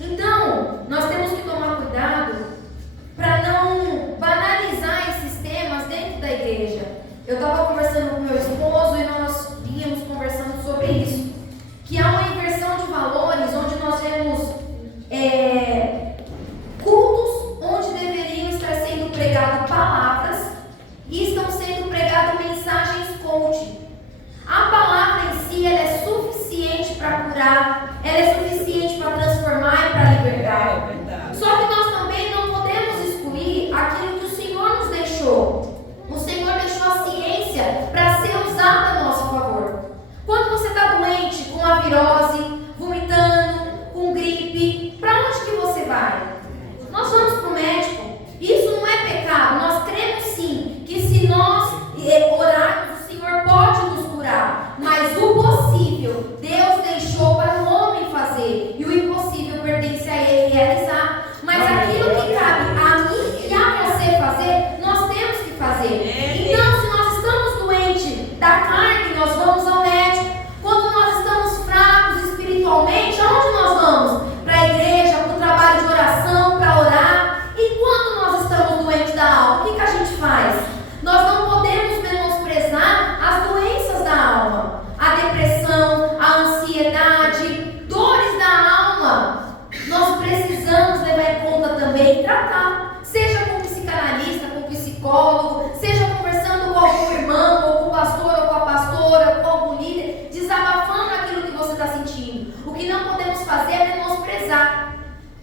Então, nós temos que tomar cuidado para não banalizar esses temas dentro da igreja. Eu estava conversando com meu esposo e nós vínhamos conversando sobre isso, que há uma inversão de valores, onde nós vemos cultos onde deveriam estar sendo pregadas palavras e estão sendo pregadas mensagens coach. A palavra em si, ela é suficiente para curar, ela é suficiente para transformar e para libertar. Só que nós também não podemos excluir aquilo que o Senhor nos deixou. O Senhor deixou a ciência para ser usada a nosso favor. Quando você está doente, com a virose, vomitando, com gripe, para onde que você vai? Nós vamos para o médico. Isso não é pecado. Nós cremos sim que se nós orarmos, o Senhor pode nos curar. Mas o possível, Deus deixou para o homem fazer. E o impossível pertence a Ele realizar. Mas aquilo que cabe a mim e a você fazer, nós temos que fazer. Então, se nós estamos doentes da carne, nós vamos ao médico. Quando nós estamos fracos espiritualmente, aonde nós vamos? Para a igreja, para o trabalho de oração, para orar. E quando nós estamos doentes da alma, o que a gente faz? Nós não podemos menosprezar as doenças da alma. A depressão, a ansiedade, dores da alma. Nós precisamos levar em conta também e tratar. Seja com um psicanalista, com um psicólogo, seja conversando com algum irmão, ou com o pastor, ou com a pastora, ou com algum líder, desabafando aquilo que você está sentindo. O que não podemos fazer é menosprezar.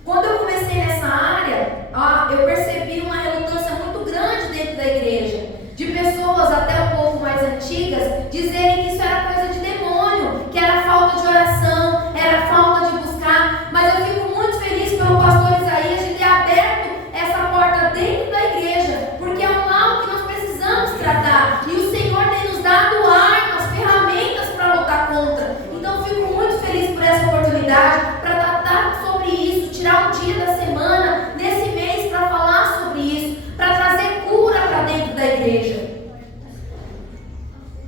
Quando eu comecei nessa área, eu percebi uma relutância muito grande dentro da igreja, de pessoas até um pouco mais antigas, dizerem que isso era coisa de demônio, que era falta de oração, era falta de buscar. Mas eu fico muito feliz pelo pastor Isaías de ter aberto essa porta dentro da igreja, porque é um mal que nós precisamos tratar, e o Senhor tem nos dado armas, ferramentas para lutar contra. Então fico muito feliz por essa oportunidade, para tratar sobre isso, tirar um dia da semana, nesse mês, para falar sobre isso, para trazer cura para dentro da igreja.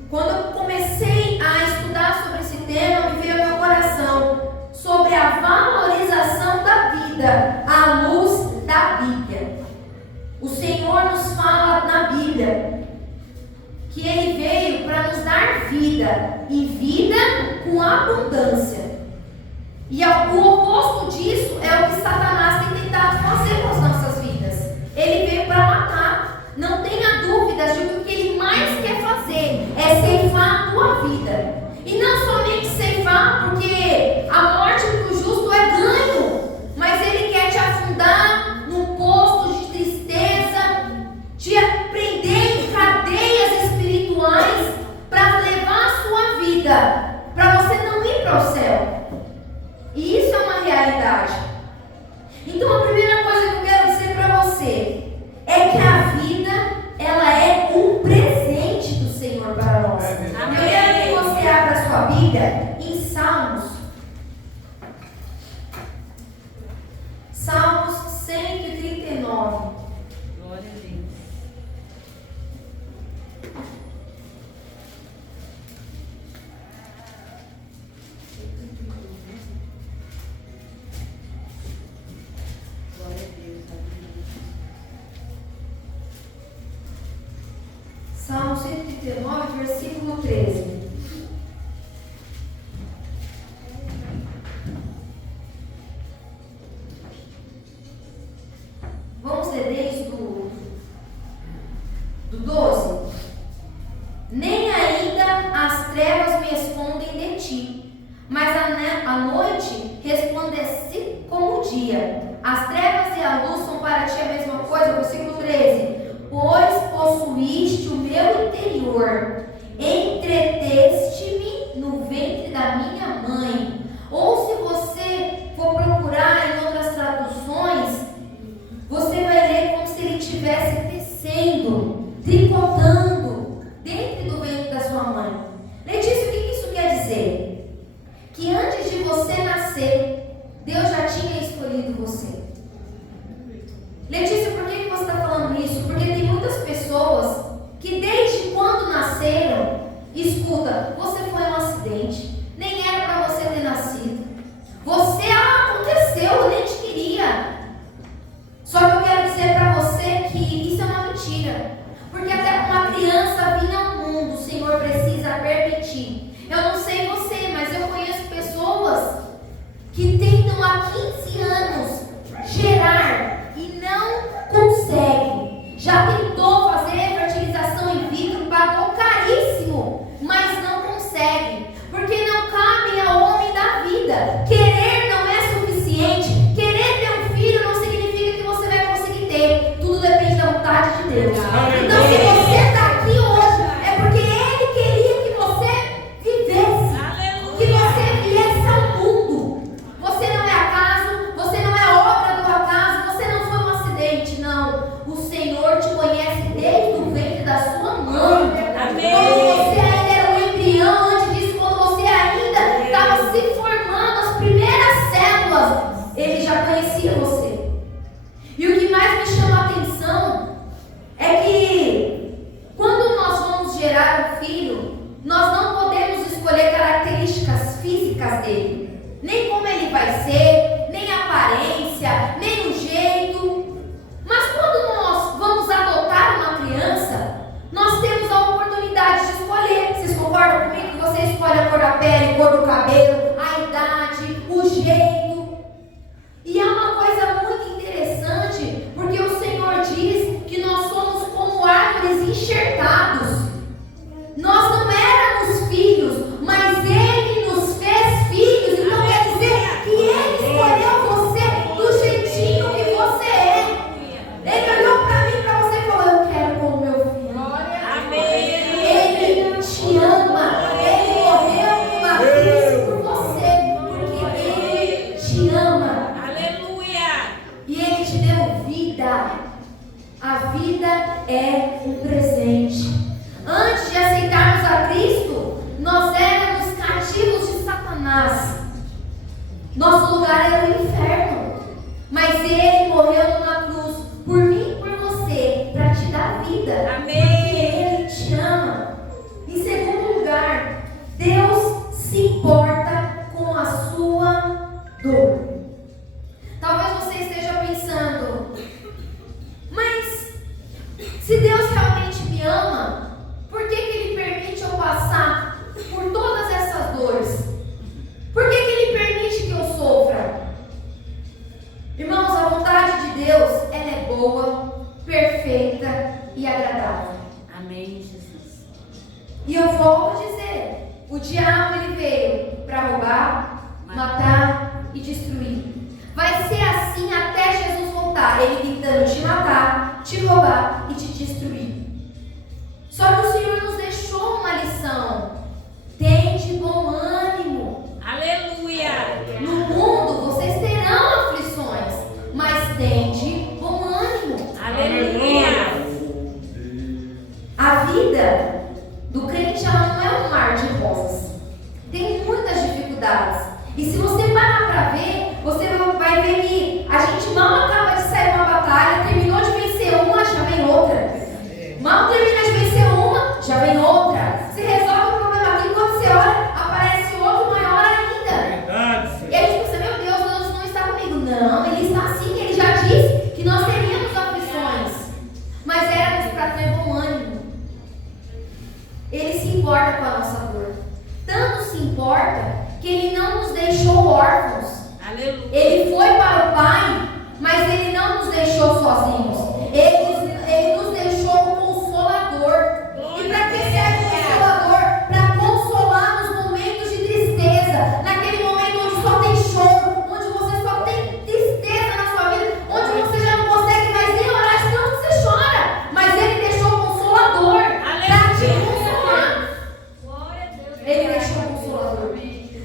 Quando eu comecei a estudar sobre esse tema, me veio ao meu coração sobre a valorização da vida à luz da Bíblia. O Senhor nos fala na Bíblia que Ele veio para nos dar vida, e vida com abundância. E o oposto disso é o que Satanás tem tentado fazer com as nossas vidas. Ele veio para matar. Não tenha dúvidas de que o que ele mais quer fazer é ceifar a tua vida. E não somente ceifar, porque a morte para o justo é ganho, mas ele quer te afundar num poço de tristeza, te prender em cadeias espirituais para levar a sua vida, para você não ir para o céu. E isso é uma realidade. Então a primeira coisa que eu quero dizer para você é que a vida, ela é um presente do Senhor para nós. Eu quero que você abra a sua Bíblia em Salmos. Salmos 139. Glória a Deus. Glória a Deus. Salmo 139, versículo 13. Vamos ler desde do 12. Nem ainda as trevas me escondem de ti, mas a noite resplandece como o dia. As trevas e a luz são para ti a mesma coisa. Versículo 13. Pois possuíste o meu interior, entreteste-me no ventre da minha mãe. Ou se você for procurar em outras traduções, você vai ler como se ele estivesse tecendo, tricotando dentro do ventre da sua mãe. Letícia, o que isso quer dizer? Que antes de você nascer, Deus já tinha escolhido você. Letícia, por que você está falando isso? Porque tem muitas pessoas que desde quando nasceram, escuta, você foi um acidente, nem era para você ter nascido. Você aconteceu. há 15 anos gerar e não consegue. Já tentou fazer fertilização in vitro, pagou caríssimo, mas não consegue. Porque não cabe ao homem da vida. Querer não é suficiente. Querer ter um filho não significa que você vai conseguir ter. Tudo depende da vontade de Deus. Então, se você está aqui hoje, é porque Ele queria que você vivesse, que você viesse ao mundo. Você não é acaso, você não é obra do acaso, você não foi um acidente, não. O Senhor te conhece desde o ventre da sua mãe. Quando você ainda era um embrião, antes disso, quando você ainda estava se formando, as primeiras células, Ele já conhecia você. E o que mais me chama a atenção é que quando nós vamos gerar um filho, nós não podemos escolher características físicas dele, nem como ele vai ser, nem a aparência, nem o jeito. Mas quando nós vamos adotar uma criança, nós temos a oportunidade de escolher. Vocês concordam comigo que você escolhe a cor da pele, a cor do cabelo, a idade, o jeito? E é uma coisa muito interessante, porque o Senhor diz que nós somos como árvores enxertados. Nós não éramos filhos, mas Ele nos fez filhos. Então quer dizer que Ele escolheu você do jeitinho que você é. Ele olhou para mim, para você e falou: eu quero como meu filho. Ele te ama. Ele morreu numa cruz por você, porque Ele te ama. E Ele te deu vida. A vida é um presente. Antes de aceitarmos a Cristo, nós éramos cativos de Satanás. Nosso lugar era o inferno. Mas Ele morreu numa cruz por mim e por você, para te dar vida. Porque Ele te ama. Em segundo lugar, Deus se importa com a sua dor. Talvez você esteja pensando: mas se Deus realmente me ama, por que Ele permite eu passar por todas essas dores? Por que Ele permite que eu sofra? Irmãos, a vontade de Deus, ela é boa, perfeita e agradável. Amém, Jesus. E eu volto a dizer: o diabo ele veio para roubar, matar e destruir. Vai ser assim até Jesus voltar, Ele tentando te matar, te roubar e te destruir. Só que o Senhor nos deixou uma lição: tende bom ânimo. Aleluia. No mundo vocês terão aflições, mas tende bom ânimo. Aleluia. A vida do crente, ela não é um mar de rosas. Tem muitas dificuldades. E se você parar para ver, você vai ver que a gente mal acaba de sair uma batalha, terminou de vencer uma, já vem outra. Mal termina de vencer uma, já vem outra. Você resolve o problema aqui, quando você olha, aparece outro maior ainda. E aí a gente pensa: meu Deus, Deus não está comigo. Não, Ele está sim. Ele já disse que nós teríamos aflições, mas éramos para ter bom ânimo. Ele se importa com a nossa dor. Tanto se importa que Ele não nos deixou órfãos. Aleluia. Ele foi para o Pai, mas Ele não nos deixou sozinhos. Ele nos deixou um Consolador. E para que serve o Consolador? Para consolar nos momentos de tristeza, naquele momento onde só tem choro, onde você só tem tristeza na sua vida, onde você já não consegue mais nem orar de tanto que você chora. Mas Ele deixou o Consolador para te consolar. Ele deixou o Consolador.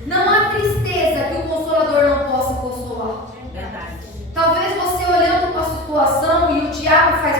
Não há tristeza que o Consolador não possa consolar. Verdade. Talvez você olhando para a situação e o diabo faz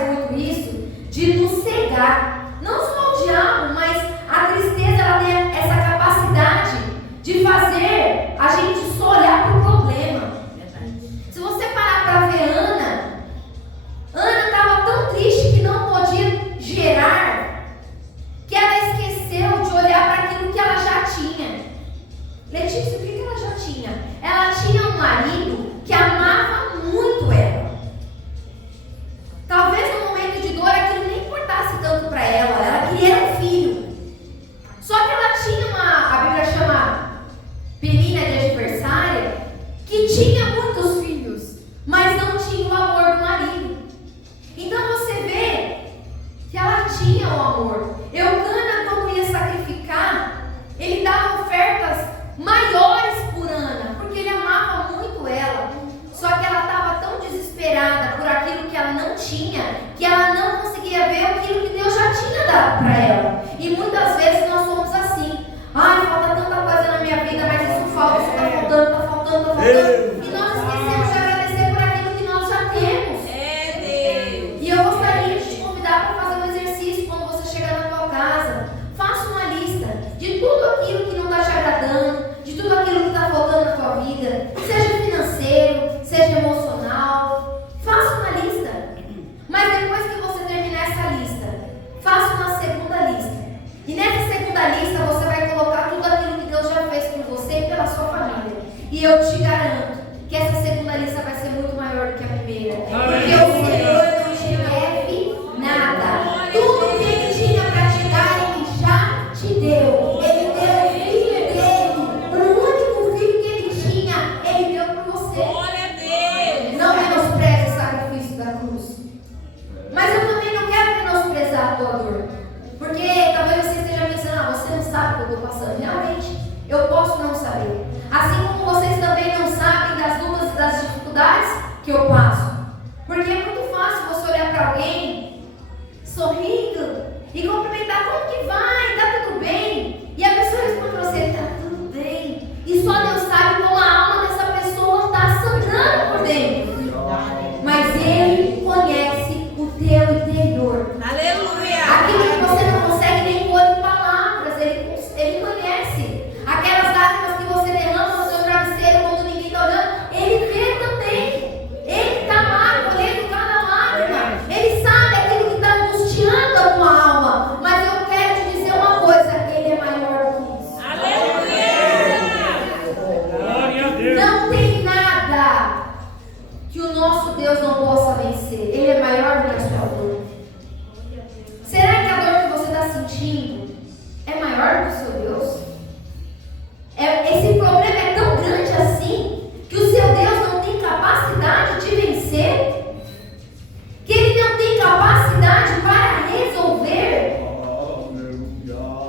que essa segunda lista vai ser muito maior do que a primeira. Porque Aleluia. o Senhor não te deve nada. Tudo que Ele tinha para te dar, Ele já te deu. Ele deu o filho dele. O único filho que Ele tinha, Ele deu por você. Glória a Deus. Não menospreze o sacrifício da cruz. Mas eu também não quero menosprezar a tua dor. Porque talvez você esteja pensando, você não sabe o que eu estou passando. Realmente, eu posso não saber. Assim como vocês também não sabem das lutas e das dificuldades que eu passo. Porque é muito fácil você olhar para alguém sorrindo e cumprimentar, como que vai? Tá tudo bem? E a pessoa responde para você, tá tudo bem. E só Deus sabe como a alma dessa pessoa está sangrando por dentro. Mas Ele conhece o teu interior. Aleluia. Aquilo que você não consegue nem pôr em palavras, Ele conhece. Aquelas lágrimas que você derrama no seu travesseiro quando ninguém está olhando, Ele vê também. Ele está lá colhendo cada lágrima. Ele sabe aquilo que está angustiando a tua alma. Mas eu quero te dizer uma coisa: Ele é maior do que isso. Aleluia. Glória a Deus. Não tem nada que o nosso Deus não possa vencer. Ele é maior do que a sua dor. Será que a dor que você está sentindo é maior do que o seu Deus? Esse problema é tão grande assim que o seu Deus não tem capacidade de vencer? Que Ele não tem capacidade para resolver?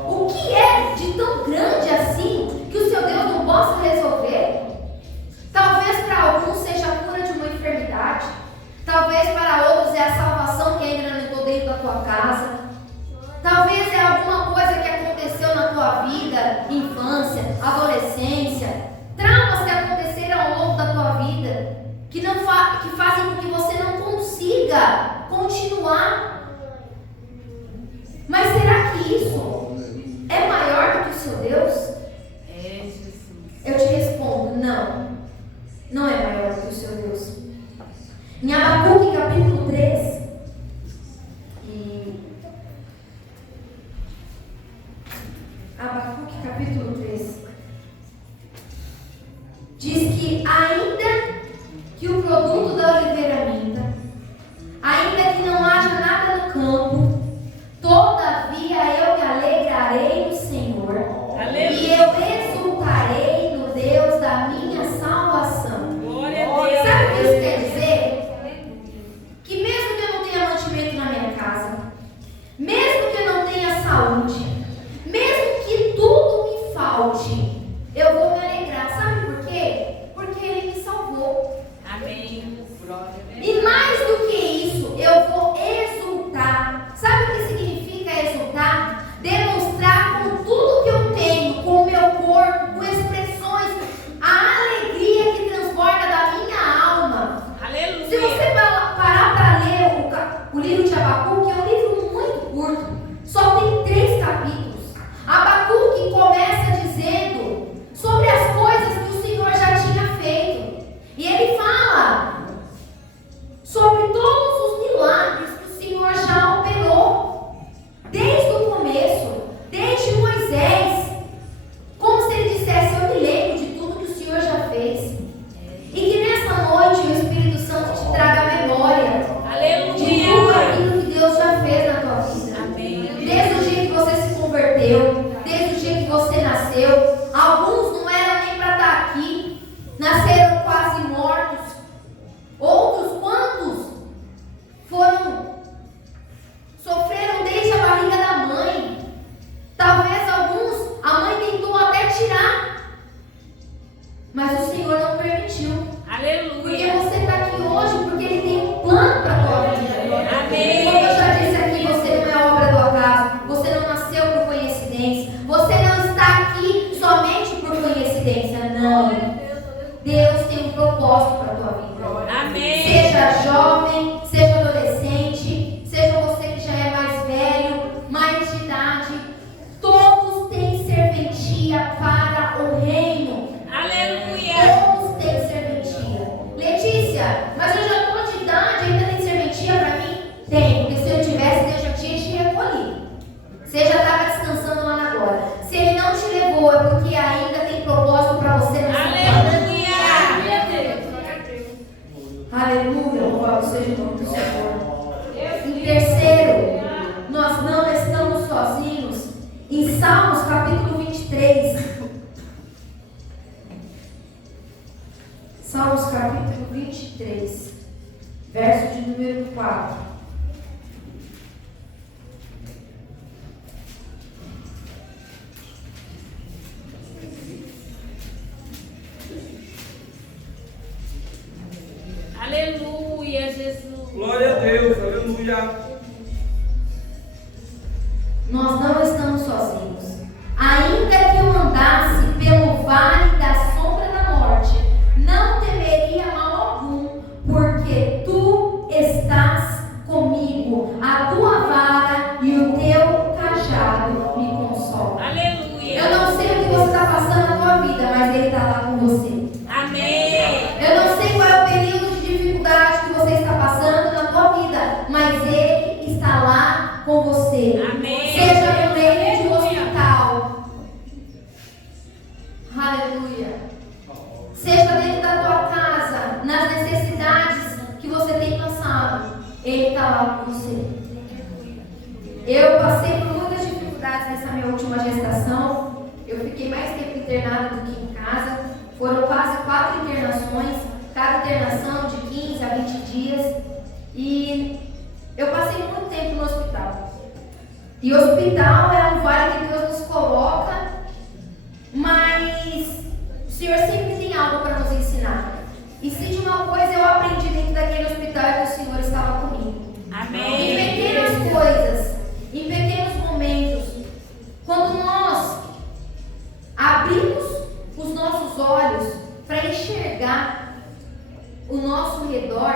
O que é de tão grande assim que o seu Deus não possa resolver? Talvez para alguns seja a cura de uma enfermidade. Talvez para outros é a salvação que ainda não entrou dentro da tua casa. Talvez é alguma coisa que aconteceu na tua vida, infância, adolescência, traumas que aconteceram ao longo da tua vida, que fazem com que você não consiga continuar. Mas será que isso é maior do que o seu Deus? É, Jesus. Eu te respondo, não. Não é maior do que o seu Deus. Em Abacuque capítulo 3, Abacuque capítulo 3, diz que ainda que o produto da oliveira minta, ainda que não haja nada no campo, todavia eu me alegrarei no Senhor. Aleluia. E eu exultarei no Deus da minha salvação. Glória a Deus. Sabe o que isso quer dizer? Que mesmo que eu não tenha mantimento na minha casa, mesmo que eu não tenha saúde, mesmo que tudo me falte, eu vou me alegrar. Sabe por quê? Porque Ele me salvou. Amém. E mais do que isso, eu vou exultar. Sabe o que significa exultar? Demonstrar com tudo que eu tenho, com o meu corpo, com expressões, a alegria que transborda da minha alma. Aleluia. Se você parar para ler o livro de Abacuque, é um livro muito curto, só tem 3 capítulos. Abacuque começa dizendo sobre as coisas que o Senhor já tinha feito. E ele fala sobre todos os milagres que o Senhor já operou, desde o começo, desde Moisés, como se ele dissesse: eu me lembro de tudo que o Senhor já fez. E que nessa noite o Espírito Santo te traga a memória de tudo Aleluia. aquilo que Deus já fez na tua vida. Amém. Desde o dia que você se converteu, desde o dia que você nasceu. Alguns não eram nem para estar aqui, nasceram quase mortos. Outros, quantos sofreram desde a barriga da mãe. Talvez alguns, a mãe tentou até tirar, mas o Senhor não permitiu. Porque Aleluia. você está aqui hoje porque Ele tem um plano para a tua vida. Amém. Como eu já disse aqui, você não é obra do acaso. Você não nasceu por coincidência. Você não está aqui somente por coincidência. Não. Deus tem um propósito para a tua vida. Amém. Seja jovem, seja adolescente, seja você que já é mais velho, mais de idade. Todos têm serventia para o reino. Aleluia. Todos têm serventia. Letícia, mas eu já estou de idade, ainda tem serventia para mim? Tem, porque se eu tivesse, Deus já tinha te recolhido. Você já estava descansando lá na glória. Se Ele não te levou, é porque ainda tem propósito para você nessa vida. Aleluia. Aleluia, louvado seja o nome do Senhor. Em terceiro, nós não estamos sozinhos. Em Salmos capítulo 23. Salmos capítulo 23, verso de número 4. Aleluia, Jesus. Glória a Deus, aleluia. Nós não estamos sozinhos. Ainda que eu andasse pelo vale da sombra da morte, não temeria mal algum, porque tu estás comigo. A tua vara e o teu cajado me consolam. Aleluia. Eu não sei o que você está passando na tua vida, mas Ele está lá com você. Amém. Eu não sei qual é o período de dificuldade que você está passando na tua vida, mas Ele está lá com você. Amém. Seja no leito de um hospital. Aleluia. Seja dentro da tua casa, nas necessidades que você tem passado, Ele está lá com você. Eu passei por muitas dificuldades nessa minha última gestação. Eu fiquei mais tempo internada do que em casa. Foram quase 4 internações, cada internação de 15 a 20 dias. E eu passei muito tempo no hospital. E o hospital é um vale que Deus nos coloca, mas o Senhor sempre tem algo para nos ensinar. E se de uma coisa eu aprendi dentro daquele hospital é que o Senhor estava comigo. Amém. Em pequenas coisas, em pequenos momentos, quando nós abrimos os nossos olhos para enxergar o nosso redor,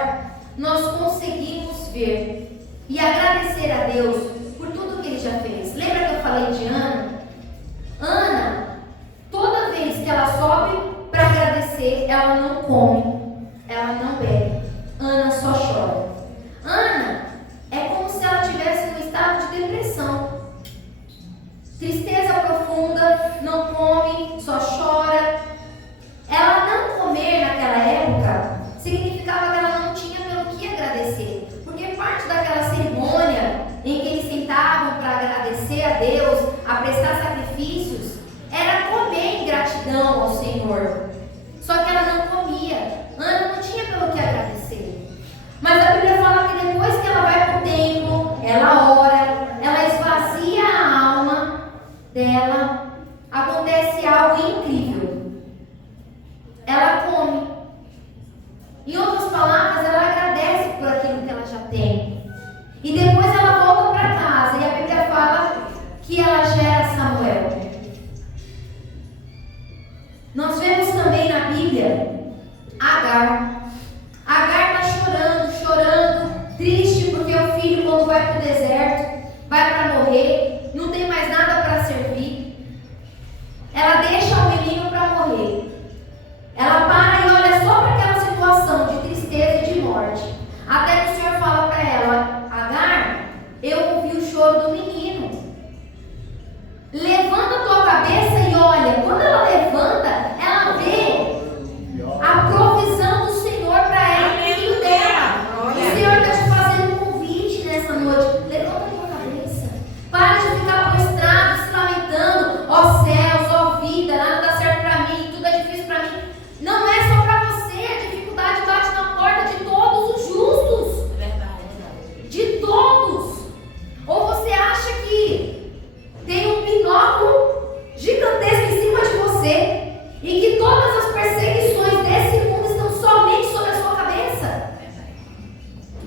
nós conseguimos ver e agradecer a Deus por tudo que Ele já fez. Lembra que eu falei de Ana? Ana, toda vez que ela sobe para agradecer, ela não come, ela não bebe. Ana só chora. Ana é como se ela estivesse no estado de depressão. Tristeza profunda, não come, só chora. Ela não comer naquela época significava que ela não tinha pelo que agradecer. Porque parte daquela cerimônia em que eles sentavam para agradecer a Deus, a prestar sacrifícios, era comer em gratidão ao Senhor. Só que ela não comia. Ana não tinha pelo que agradecer. Mas a Bíblia fala que depois que ela vai para o templo, ela ora, ela esvazia a alma dela, acontece algo incrível. Ela come. Em outras palavras, ela agradece por aquilo que ela já tem. E depois ela volta para casa e a Bíblia fala que ela gera Samuel. Nós vemos também na Bíblia Agar. Agar está chorando, triste porque o filho, quando vai para o deserto, vai para morrer, não tem mais nada para servir. Ela deixa o menino para morrer. Ela para e olha só para aquela situação de tristeza e de morte. Até que o Senhor fala para ela: Agar, eu ouvi o choro do menino. Levanta a tua cabeça e olha. Quando ela levanta, ela vê a provisão do Senhor para ela e o filho dela. O Senhor está te fazendo um convite nessa noite. Levanta a tua cabeça. Para de ficar prostrado, se lamentando. Ó céus, ó vida, nada dá certo para mim, tudo é difícil para mim. Não é só para você, a dificuldade bate na porta de todos os justos. De todos. Ou você acha que tem um binóculo gigantesco em cima de você e que todas as perseguições desse mundo estão somente sobre a sua cabeça?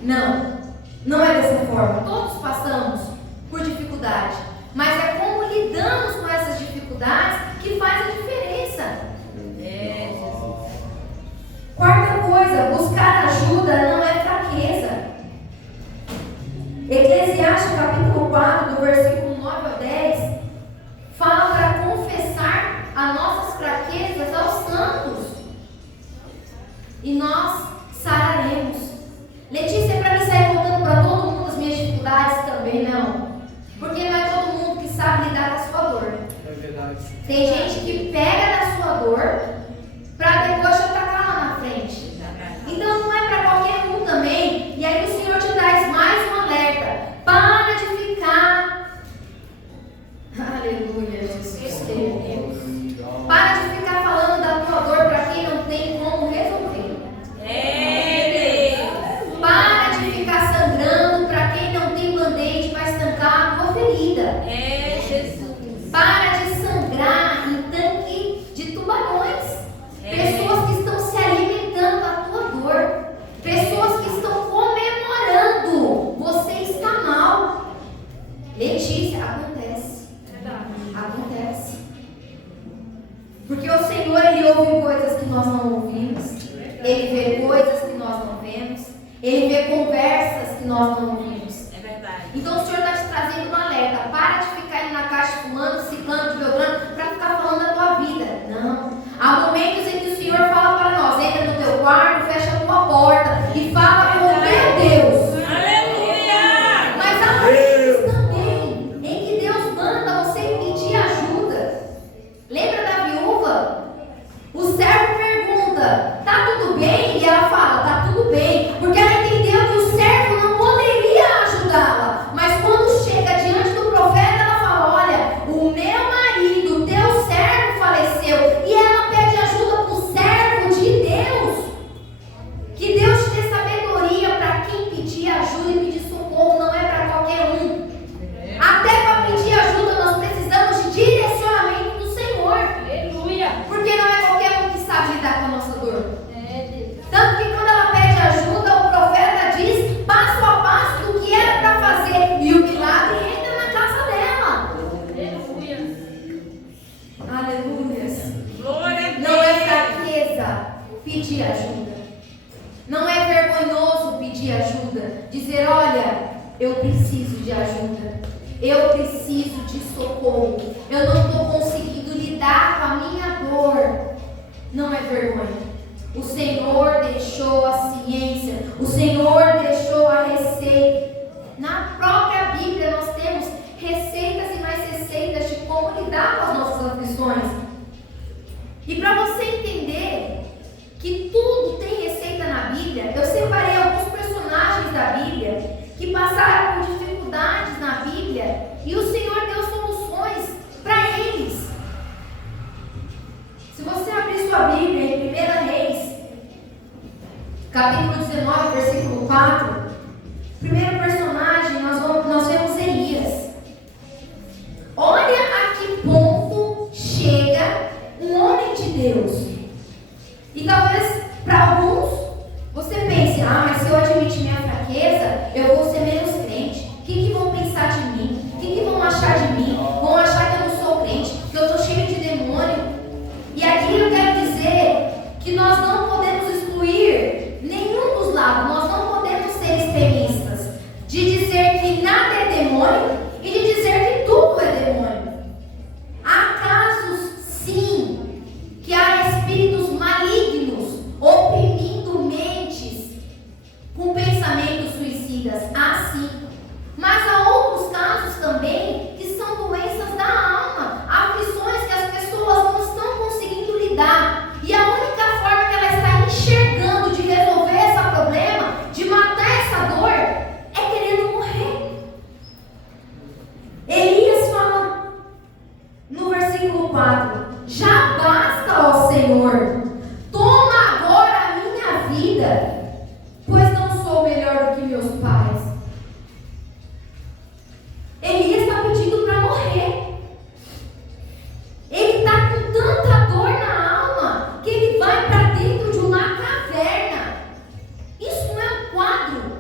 Não, não é dessa forma. Todos passamos por dificuldade, mas é como lidamos com essas dificuldades que faz a diferença. Quarta coisa, buscar ajuda não é fraqueza. Eclesiastes capítulo 4, do versículo 9 ao 10, fala para confessar as nossas fraquezas aos santos e nós sararemos. Letícia, para mim sair contando para todo mundo as minhas dificuldades também não, porque não é todo mundo que sabe lidar com a sua dor. É verdade. Tem gente que pega na sua dor para depois te atacar lá na frente. Então não é para qualquer Ele vê conversas que nós não ouvimos. É verdade. Então o Senhor está te trazendo um alerta. Para de ficar indo na caixa fulano, ciclano, de beltrano, para ficar falando da tua vida. Não. Há momentos em que o Senhor fala para nós: entra no teu quarto, fecha a tua porta e fala com o teu Deus. Aleluia! Mas há momentos também em que Deus manda você pedir ajuda. Lembra da viúva? O servo pergunta: tá tudo bem? E ela fala: tá tudo bem. Porque ela entendeu que o servo não poderia ajudá-la. Mas quando chega diante do profeta, ela fala: olha, o meu marido, teu servo faleceu. E ela pede ajuda para o servo de Deus. Que Deus te dê sabedoria para quem pedir ajuda e pedir socorro. Não é para qualquer um. Até para pedir ajuda nós precisamos de direcionamento do Senhor. Aleluia! Porque não é qualquer um que sabe lidar com a nossa dor. Tanto que quando ela pede ajuda, o profeta diz passo a passo do que era para fazer. E o milagre entra na casa dela. Aleluia! Aleluia. Glória a Deus! Não é fraqueza pedir ajuda. Não é vergonhoso pedir ajuda. Dizer: olha, eu preciso de ajuda. Eu preciso de socorro. Eu não estou conseguindo lidar com a minha dor. Não é vergonha. O Senhor deixou a ciência. O Senhor deixou a receita. Na própria Bíblia nós temos receitas e mais receitas de como lidar com as nossas aflições. E para você entender que tudo tem receita na Bíblia, eu separei alguns personagens da Bíblia que passaram por dificuldades na Bíblia e o Senhor deu soluções para eles. Se você abrir sua Bíblia em 1 Reis, capítulo 19, versículo 4, primeiro personagem, nós vemos Elias. Olha a que ponto chega um homem de Deus. E talvez para alguns você pense: ah, mas se eu admitir minha fraqueza, eu vou ser menos crente. O que vão pensar de mim? O que vão achar de mim? Vão achar que eu não sou crente, que eu estou cheio de demônio. E aqui eu quero dizer que nós não podemos excluir nenhum dos lados. Nós não podemos ser extremistas de dizer que nada é demônio e de dizer que tudo é demônio. Há casos, sim, que há espíritos malignos oprimindo mentes com pensamentos suicidas. Há sim. Mas há outros casos também que são doenças da alma, aflições que as pessoas não estão conseguindo lidar. E a única forma que ela está enxergando de resolver esse problema, de matar essa dor, é querendo morrer. Elias fala no versículo 4: já basta, ó Senhor, toma agora a minha vida, pois não sou melhor do que meus pais. Elias está pedindo para morrer. Ele está com tanta dor na alma que ele vai para dentro de uma caverna. Isso não é um quadro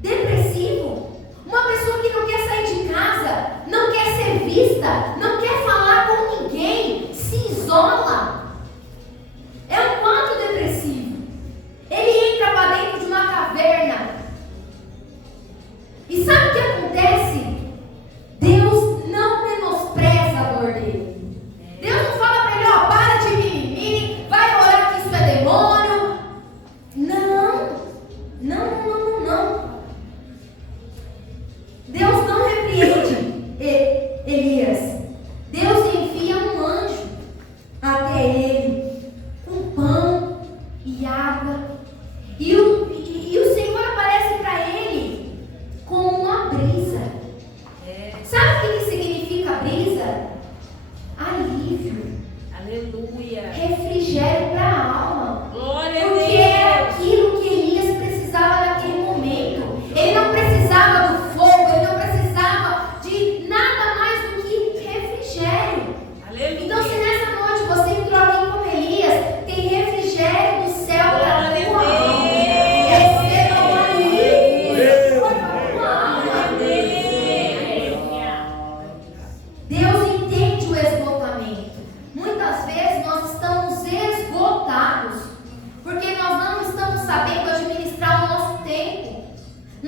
depressivo? Uma pessoa que não quer sair de casa, não quer ser vista, não quer falar com ninguém, se isola. É um quadro depressivo. Ele entra para dentro de uma caverna. E sabe o que acontece? Deus não menospreza a dor dele. Deus não fala para ele: ó, para de mimimi, vai orar que isso é demônio. Não. Deus não repreende Elias. Deus envia um anjo até ele com pão e água. E o Senhor aparece para ele como uma brisa. Sabe o que significa brisa? Alívio. Aleluia! Refrigério para a alma. Glória a Porque era Deus! aquilo que Elias precisava naquele momento. Ele não precisava do fogo, ele não precisava de nada mais do que refrigério. Aleluia! Então, se nessa noite você entrou aqui como Elias, tem refrigério do céu para a tua alma.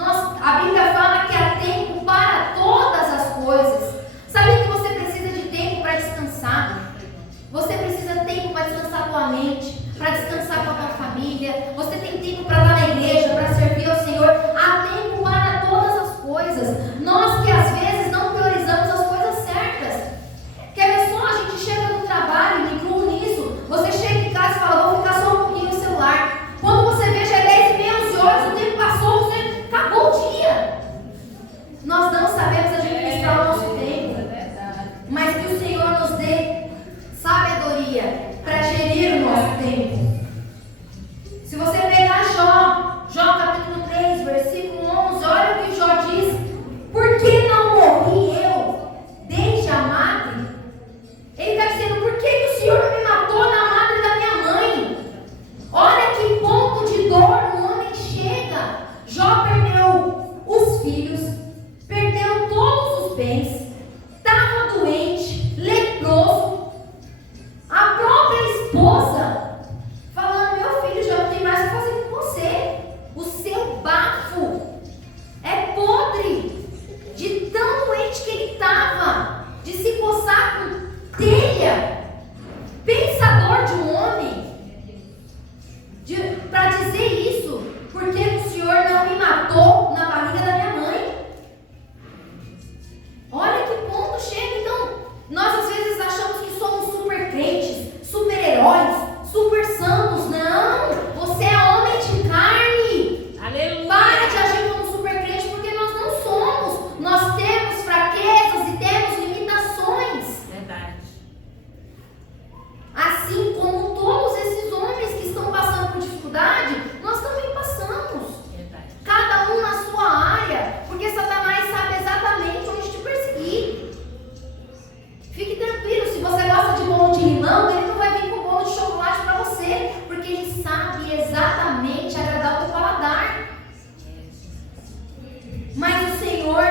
A Bíblia fala que há tempo para todas as coisas. Sabia que você precisa de tempo para descansar? Você precisa de tempo para descansar com a mente, para descansar com a tua família. Você tem tempo para estar na igreja, para servir ao Senhor. Há tempo para todas as coisas. Nós que às vezes não priorizamos as coisas certas. Quer ver só? A gente chega no trabalho, me incluo nisso. Você chega em casa e fala, vou ficar só um pouquinho no celular. Quando você vê, já é 10h, 11 horas, o tempo passou, você acabou o dia. Nós não sabemos administrar o nosso tempo. Mas que o Senhor nos dê sabedoria para gerir o nosso tempo. Se você pegar Jó capítulo 3, versículo 11, olha o que Jó diz: por que não morri eu desde a madre? Ele está dizendo, por que o Senhor não me matou na madre da minha mãe? Olha que ponto de dor o homem chega. Jó perdeu os filhos, perdeu todos os bens, estava doente, leproso. A própria esposa falando, meu filho, já não tem mais o que fazer com você. O seu bafo é podre. De tão doente que ele estava, de se coçar com telha. Pensador de um homem, para dizer isso, porque o Senhor não me matou na barriga da minha mãe. Olha que ponto chega. Então, nós às vezes achamos que somos super crentes, super heróis, super santos. Não, você é homem de carne. Aleluia. Para de agir como super crente, porque nós não somos. Nós temos fraquezas e temos limitações. Verdade. Assim como todos esses homens que estão passando por dificuldade, nós também passamos. Verdade. Cada um na sua área, porque Satanás sabe exatamente onde te perseguir. Fique tranquilo, se você gosta de bolo de limão, ele não vai vir com bolo de chocolate para você, porque ele sabe exatamente agradar o teu paladar. Mas o Senhor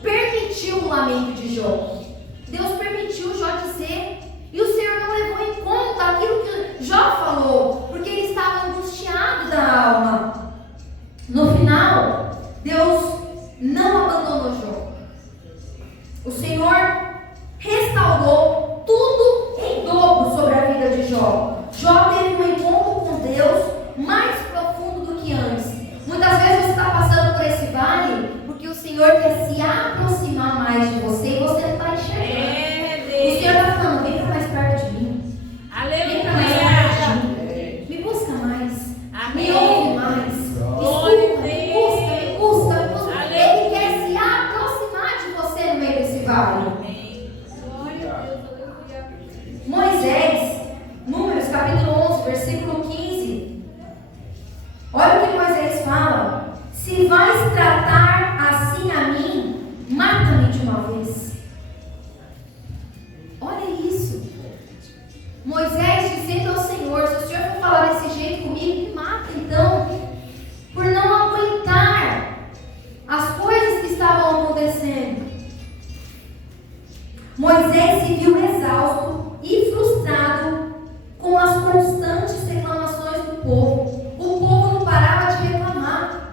permitiu o lamento de Jó. Deus permitiu Jó dizer, e o Senhor não levou em conta aquilo que Jó falou, porque ele estava angustiado da alma. No final, Deus não abandonou Jó. O Senhor restaurou tudo em dobro sobre a vida de Jó. Jó teve um encontro com Deus mais profundo do que antes. Muitas vezes você está passando por esse vale porque o Senhor quer se aproximar mais de você e você não está enxergando. O Senhor está falando, vem para mais perto de mim. Vem para mais perto de mim. Me busca mais. Me ouve mais. Escuta, me busca. Ele quer se aproximar de você no meio desse vale. Moisés, Números capítulo 11, versículo 15. Olha o que Moisés fala: se vais tratar assim a mim, mata-me de uma vez. Olha isso. Moisés dizendo ao Senhor: se o Senhor for falar desse jeito comigo, me mata então, por não aguentar as coisas que estavam acontecendo. Moisés se viu exausto e frustrado com as constantes reclamações do povo. O povo não parava de reclamar.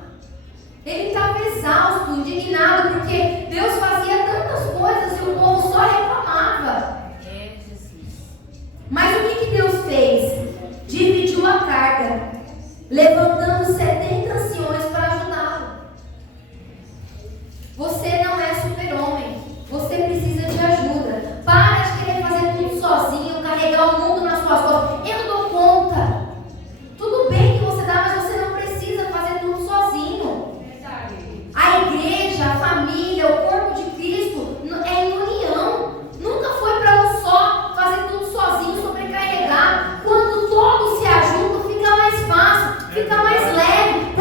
Ele estava exausto, indignado, porque Deus fazia tantas coisas e o povo só reclamava. Mas o que Deus fez? Dividiu a carga, levantando 70 anciões para ajudá-lo. Você não é super-homem. Você precisa de ajuda. Para de querer fazer tudo sozinho, carregar o mundo nas suas costas. Eu dou conta. Tudo bem que você dá, mas você não precisa fazer tudo sozinho. A igreja, a família, o corpo de Cristo é em união. Nunca foi para um só fazer tudo sozinho, sobrecarregar. Quando todos se ajudam, fica mais fácil, fica mais leve.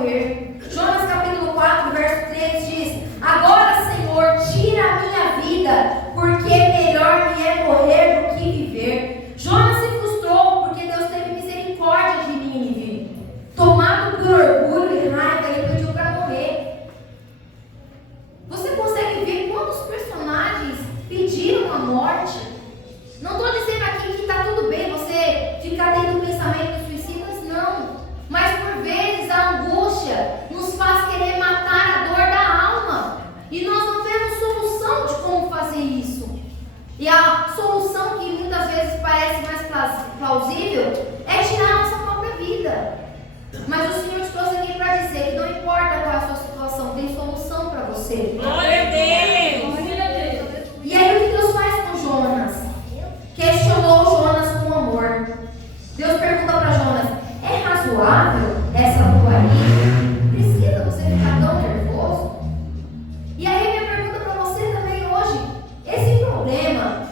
morrer. Jonas capítulo 4, verso 3 diz: agora, Senhor, tira a minha vida, porque melhor me é morrer do que viver. Jonas se frustrou porque Deus teve misericórdia de Nínive. Tomado por orgulho e raiva, ele pediu para morrer. Você consegue ver quantos personagens pediram a morte? Não estou dizendo aqui que está tudo bem você ficar tendo pensamentos suicidas, não. Mas por vezes a angústia nos faz querer matar a dor da alma. E nós não temos solução de como fazer isso. E a solução que muitas vezes parece mais plausível é tirar a nossa própria vida. Mas o Senhor te trouxe aqui para dizer que não importa qual é a sua situação, tem solução para você. Glória a Deus. Glória a Deus. E aí o que Deus faz com Jonas? Questionou Jonas com amor. Deus pergunta para Jonas: é razoável essa tua ira? Precisa você ficar tão nervoso? E aí minha pergunta para você também hoje: esse problema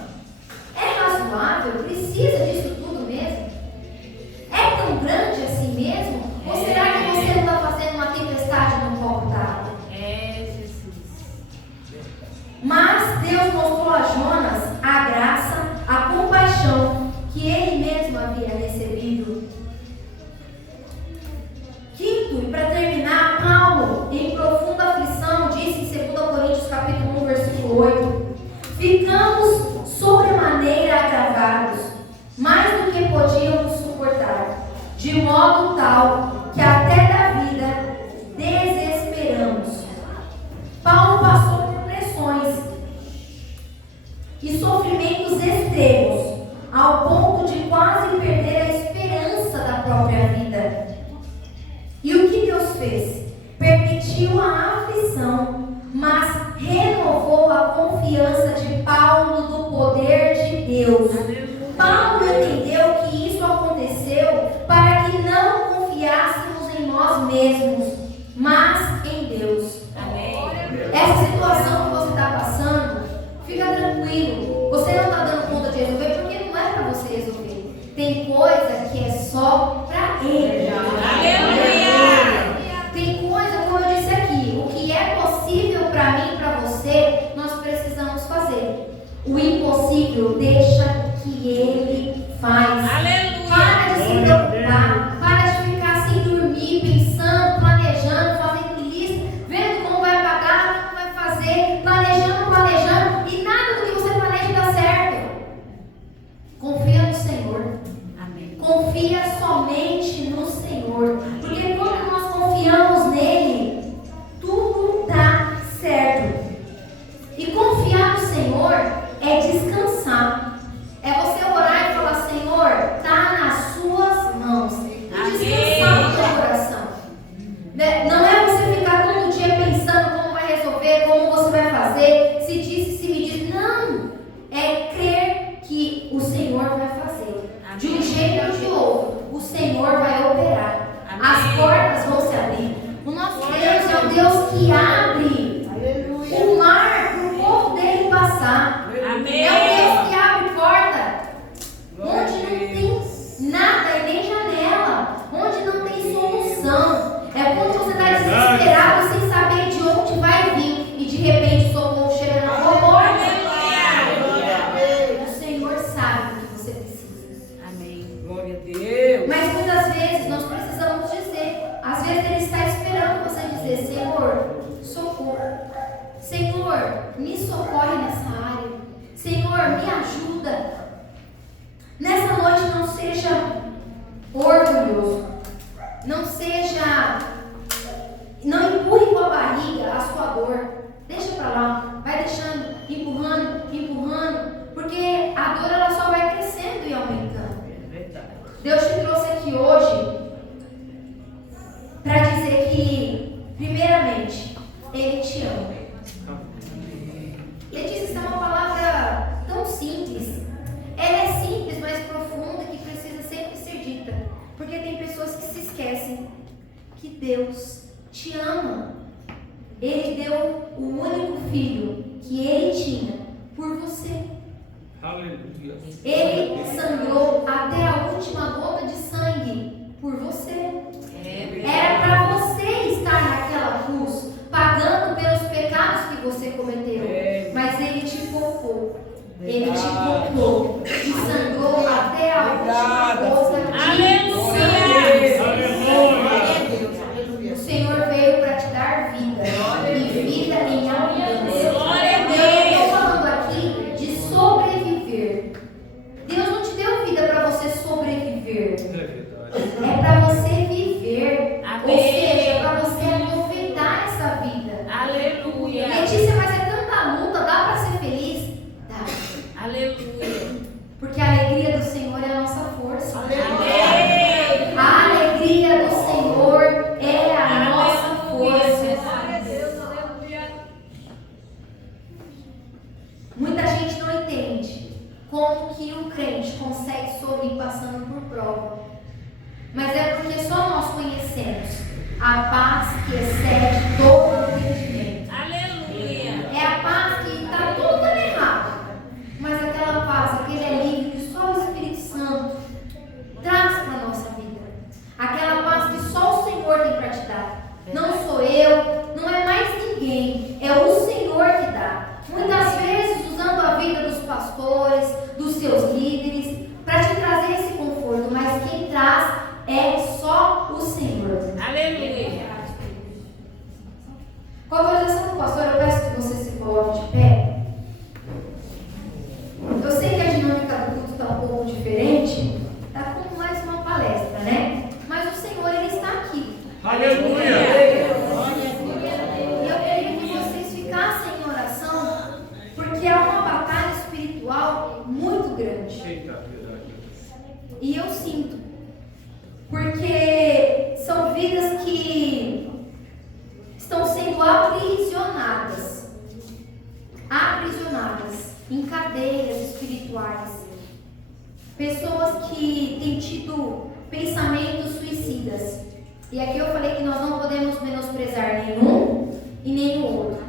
é razoável? Precisa disso tudo mesmo? É tão grande assim mesmo? Ou será que você não está fazendo uma tempestade num copo d'água? É, Jesus. Mas Deus mostrou a Jonas a graça, a compaixão que ele mesmo havia recebido. Quinto, e para terminar, Paulo, em profunda aflição, disse em 2 Coríntios capítulo 1, versículo 8: ficamos sobremaneira agravados, mais do que podíamos suportar, de modo tal que até da vida desesperamos. Paulo passou por pressões e sofrimentos extremos, ao ponto de quase perder a esperança da própria vida. E o que Deus fez? Permitiu a aflição, mas renovou a confiança de Paulo do poder de Deus. Paulo entendeu que isso aconteceu para que não confiássemos em nós mesmos, mas em Deus. Amém. Essa situação que você está passando, fica tranquilo. Você não está dando conta de resolver porque não é para você resolver. Tem coisa que é só para Ele. Aleluia. Tem coisa, como eu disse aqui, o que é possível para mim e para você, nós precisamos fazer. O impossível, deixa que Ele faz. Aleluia. Para de se preocupar, para de ficar sem dormir, pensando, planejando, fazendo lista, vendo como vai pagar, como vai fazer, planejando, e nada do que você planeja dá certo. Confia no Senhor. Amém. Confia somente no Senhor. Porque quando nós confiamos nele, tudo dá certo. E confiar no Senhor é descansar. É você orar e falar: Senhor, está nas suas mãos. E descansar no teu coração. Não é você ficar todo dia pensando como vai resolver, como você vai fazer, se disse, se me diz. Não. É crer que o Senhor vai fazer. De um jeito ou de outro, o Senhor vai operar. As portas vão se abrir. O nosso Deus é o Deus que abre o mar para o povo dele passar. Amém. É o Deus que abre porta onde não tem nada e nem janela, onde não tem solução. É quando você está desesperado sem saber de onde vai vir e de repente o socorro chega na sua porta. O Senhor sabe o que você precisa. Amém. Glória a Deus. Mas muitas vezes nós precisamos dizer. Às vezes Ele está esperando você dizer: Senhor, socorro. Senhor, me socorre nessa área. Senhor, me ajuda. Nessa noite não seja orgulhoso. Não empurre com a barriga a sua dor. Deixa pra lá. Vai deixando, empurrando. Porque a dor ela só vai crescendo e aumentando. Deus te trouxe aqui hoje para dizer que, primeiramente, Ele te ama. Letícia, essa é uma palavra tão simples. Ela é simples, mas profunda, que precisa sempre ser dita. Porque tem pessoas que se esquecem que Deus te ama. Ele deu o único filho que Ele tinha por você. Aleluia. Ele sangrou até a última gota de sangue por você. Era para você Ele te comprou e sangrou até a última gota de sangue. O Senhor veio para te dar vida e vida em abundância. Eu estou falando aqui de sobreviver. Deus não te deu vida para você sobreviver. É para você viver. Ou seja, para você aproveitar essa vida. Aleluia. Letícia, mas é tanta luta, dá para ser feliz? Dá. Aleluia. Porque a alegria do Senhor é a nossa força. Amém. A alegria do Senhor é a nossa força. Muita gente não entende como que o crente consegue sorrir passando por prova. Mas é porque só nós conhecemos a paz que excede todo entendimento. Aleluia. É a paz que está tudo dando errado, mas aquela paz, aquele alívio que só o Espírito Santo traz para a nossa vida. Aquela paz que só o Senhor tem para te dar. Não sou eu, não é mais ninguém, é o Senhor que dá. Muitas vezes usando a vida dos pastores, dos seus líderes, para te trazer esse conforto, mas quem traz é só o Senhor. Aleluia. Com a autorização do pastor, eu peço que você se coloque de pé. Eu sei que a dinâmica do culto está um pouco diferente, está como mais uma palestra, né? Mas o Senhor, Ele está aqui. Aleluia. E eu queria que vocês ficassem em oração, porque é uma batalha espiritual muito grande. E eu sinto, porque são vidas que estão sendo aprisionadas em cadeias espirituais. Pessoas que têm tido pensamentos suicidas. E aqui eu falei que nós não podemos menosprezar nenhum e nem o outro.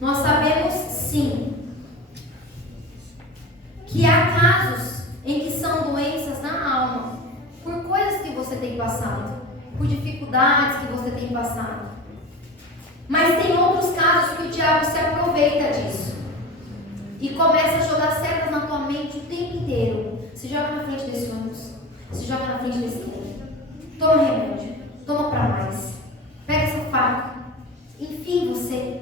Nós sabemos sim que há casos em que são doenças na alma, por coisas que você tem passado, por dificuldades que você tem passado. Mas tem outros casos que o diabo se aproveita disso e começa a jogar setas na tua mente o tempo inteiro. Se joga na frente desse ônibus, se joga na frente desse trem, toma remédio, toma pra mais, pega essa faca, enfim, você.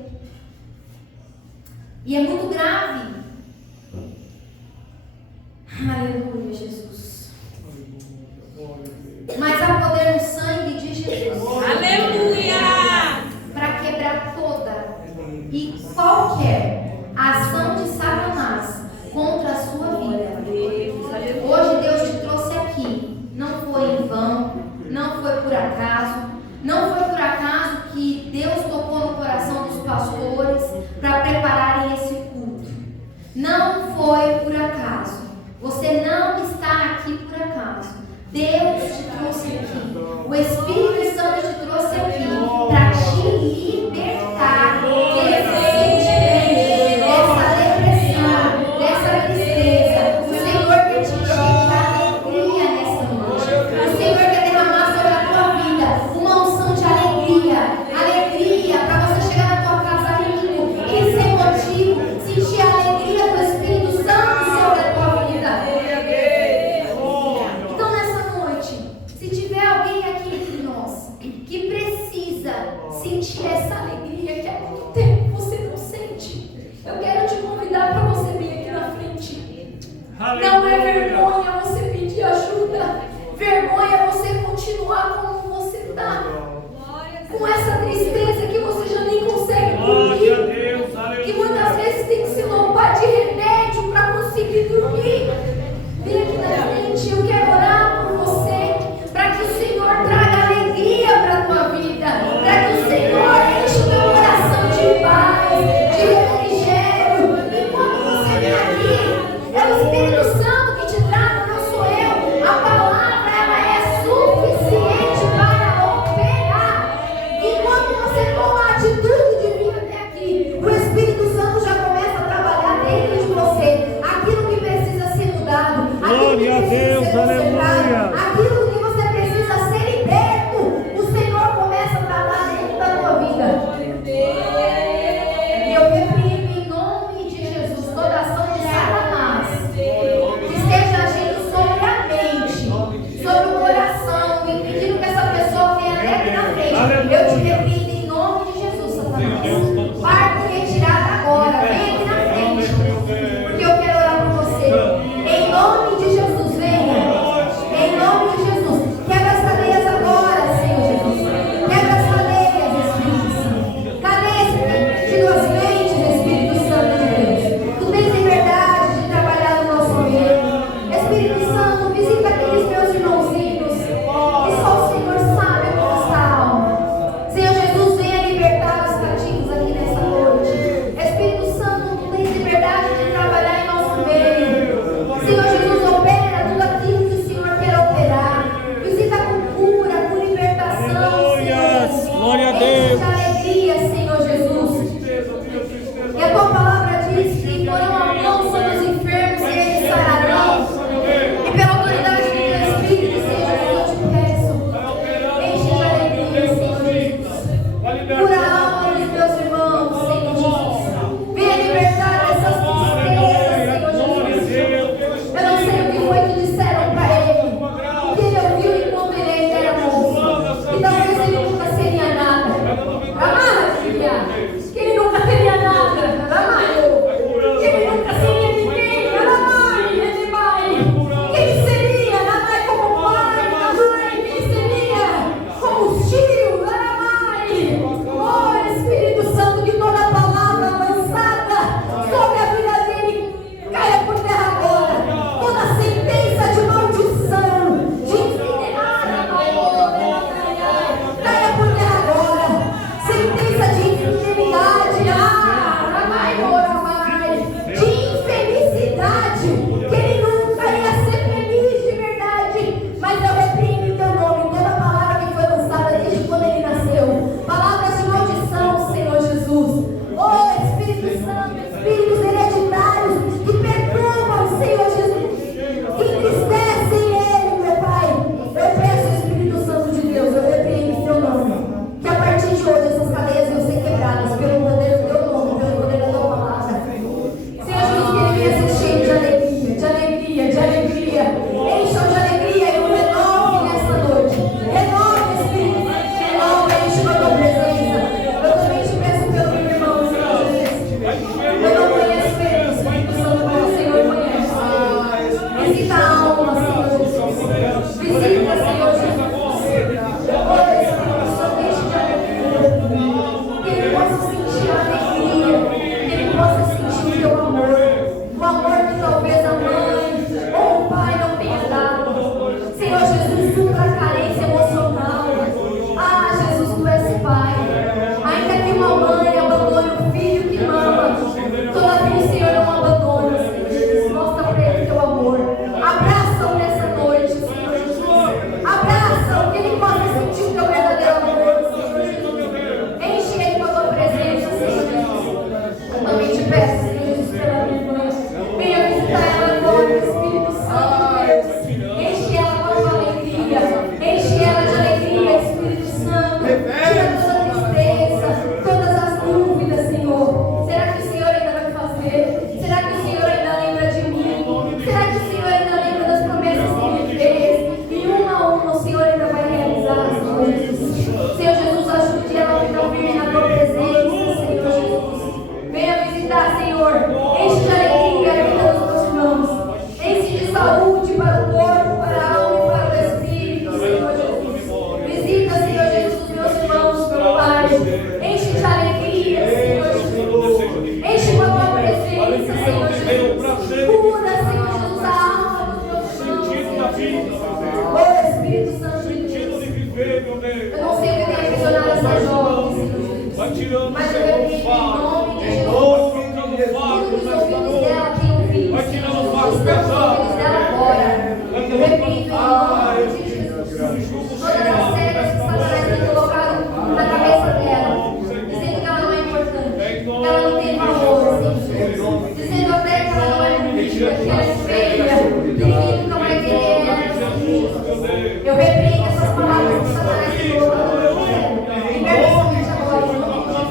E é muito grave. Aleluia, Jesus. Mas há poder no sangue de Jesus. Aleluia. Para quebrar toda e qualquer ação de Satanás contra a sua vida. Hoje Deus te trouxe aqui. Não foi em vão, não foi por acaso. Não foi por acaso que Deus tocou no coração dos pastores para prepararem esse culto. Não foi por acaso. Você não está aqui por acaso. Deus te trouxe aqui. O Espírito Santo te trouxe aqui para te libertar desse sentimento, dessa depressão, dessa tristeza. O Senhor quer te encher de alegria nessa noite. O Senhor quer derramar sobre a tua vida uma unção de alegria. Alegria para você chegar na tua casa limpo e sem motivo, sentir a alegria do Espírito Santo sobre a tua vida. Então nessa noite, se tiver alguém aqui entre nós Tira toda tristeza, todas as dúvidas, Senhor. Será que o Senhor ainda vai fazer? Será que o Senhor ainda lembra de mim? Será que o Senhor ainda lembra das promessas que me fez? E uma a uma o Senhor ainda vai realizar as coisas. Senhor Jesus, ajude ela a ficar firme na tua presença, Senhor Jesus. Venha visitar, Senhor. Enche de alegria a vida dos meus irmãos. Enche de saúde para o corpo, para a alma e para o espírito, Senhor Jesus. Visita, Senhor Jesus, os meus irmãos, meu Pai. Enche de alegria, Senhor Jesus. Enche com a tua presença, Senhor Jesus. Cura, Senhor Jesus, a alma dos meus irmãos. Oh, Espírito Santo de Deus. Eu não sei o que tem aprisionado essa jovem, Senhor Jesus. Mas eu repreendo em nome de Jesus. Tudo que os ouvidos dela têm ouvido, Senhor Jesus. Estamos os ouvidos dela agora. Eu repreendo em nome de Jesus. Todas as cegas que Satanás tem colocado na cabeça dela, dizendo que ela não é importante, que ela não tem valor, Senhor Jesus. Dizendo até que ela não é bonita, que ela é feia, que ninguém nunca vai querer ela, Senhor Jesus. Eu repreendo essas palavras que Satanás tem colocado na cabeça dela. Libera essa mente agora, em nome de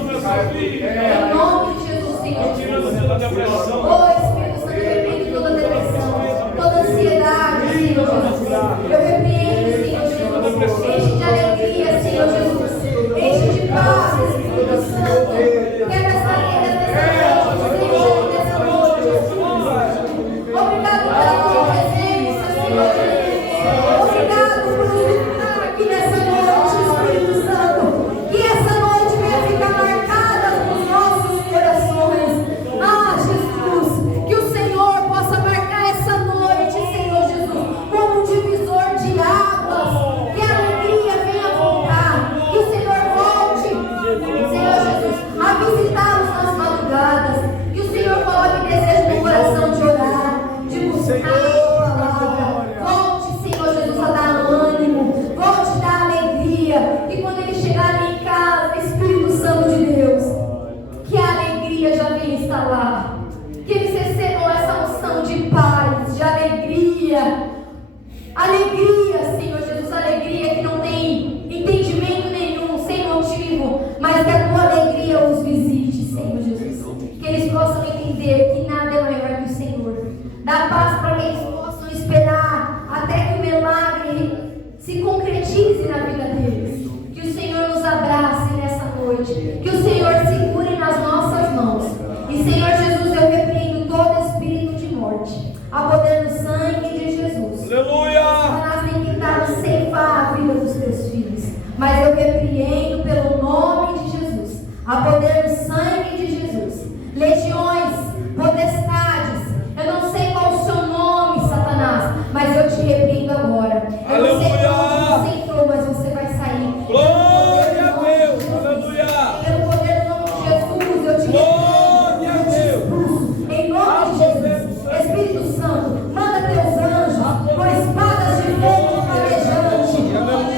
Jesus. Em nome de Jesus, Senhor Jesus. Oh, Espírito Santo, eu repreendo toda depressão, toda ansiedade, Senhor Jesus. Eu repreendo, Senhor Jesus. Enche de alegria, Senhor Jesus. Enche de paz, Espírito Santo. Quebra essa rede dessa noite, Jesus. Obrigado pela tua presença, Senhor Jesus. Obrigado por estar aqui nessa noite, Espírito Santo. Que essa noite venha ficar marcada nos nossos corações. Ah, Jesus, que o Senhor possa marcar essa noite, Senhor Jesus, como um divisor de águas. Que a alegria venha voltar. Que o Senhor volte, Senhor Jesus, a visitá-los nas madrugadas. Que o Senhor coloque desejo no coração de orar, de buscar a palavra. Volte, Senhor Jesus, a dar ânimo. Volte a dar alegria. E quando ele chegar ali em casa, Espírito Santo de Deus, que a alegria já venha instalar. Que eles recebam essa unção de paz, de alegria. Alegria, Senhor Jesus, alegria que não tem entendimento nenhum, sem motivo, mas que a tua alegria os visite, Senhor Jesus. Que eles possam entender que nada é maior que o Senhor. Dá paz para que eles possam esperar até que o milagre se concretize na vida deles. Que o Senhor nos abrace nessa noite. Que o Senhor segure nas nossas mãos. E, Senhor Jesus, eu repreendo todo espírito de morte. A poder do sangue de Jesus. Aleluia! Satanás tem tentado ceifar a vida dos teus filhos. Mas eu repreendo pelo nome de Jesus. A poder do sangue de Jesus. Legiões, potestades. Eu não sei qual o seu nome, Satanás. Mas eu te repreendo agora. Eu não sei como você entrou, mas você vai sair. Glória a Deus! Aleluia! Pelo poder do nome de Jesus, eu te Glória a Deus! em nome de Jesus. Espírito Santo, manda teus anjos com espadas de fogo flamejante.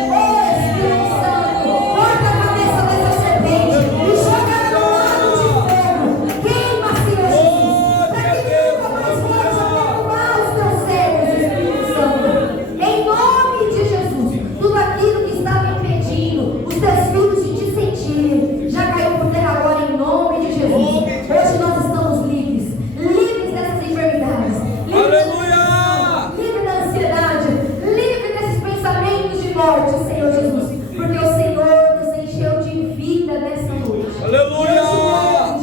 Oh, Espírito Santo, corta a cabeça dessa serpente e joga no lago de fogo. Queima, Senhor Jesus, para que nunca mais volte a derrubar os teus servos, Espírito Santo. Em nome de Jesus, tudo aquilo que estava impedindo os teus filhos de te sentir, já caiu por terra agora em nome de Jesus. Hoje nós estamos livres, livres dessas enfermidades, livre da ansiedade, livre desses pensamentos de morte, Senhor Jesus, porque o Senhor nos encheu de vida nessa noite. Aleluia!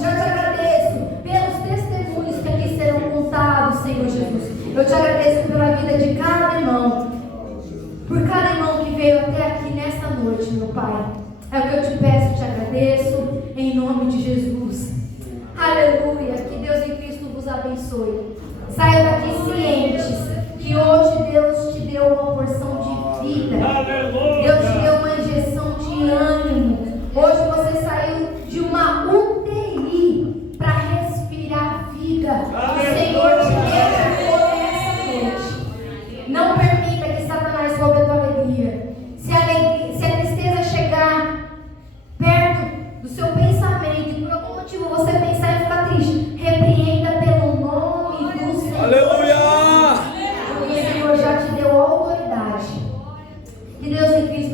Já te agradeço pelos testemunhos que aqui serão contados, Senhor Jesus. Eu te agradeço pela vida de cada irmão, por cada irmão que veio até aqui nessa noite, meu Pai. É o que eu te peço, te agradeço, em nome de Jesus. Aleluia, que Deus em Cristo vos abençoe. Saiam daqui cientes que hoje Deus te deu uma porção de vida. Deus te deu uma injeção de ânimo. Hoje você saiu de uma UTI para respirar vida. O Senhor te deu essa noite. Não permita que Satanás roube a tua alegria. Se a tristeza chegar perto do seu pensamento e por algum motivo você pensar em ficar triste, repreenda pelo nome do Senhor. Aleluia! Porque o Senhor já te deu autoridade. Que Deus em Cristo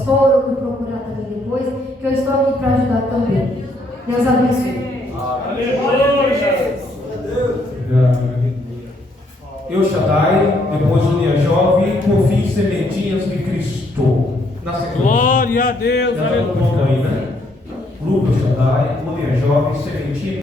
pastor ou me procurar também depois, que eu estou aqui para ajudar também. Deus abençoe. Aleluia. El Shaddai, depois União Jovem, por fim Sementinhas de Cristo. Na sequência. Glória a Deus. Já tá Aleluia. pronto aí, né? Grupo El Shaddai, União Jovem, Sementinhas.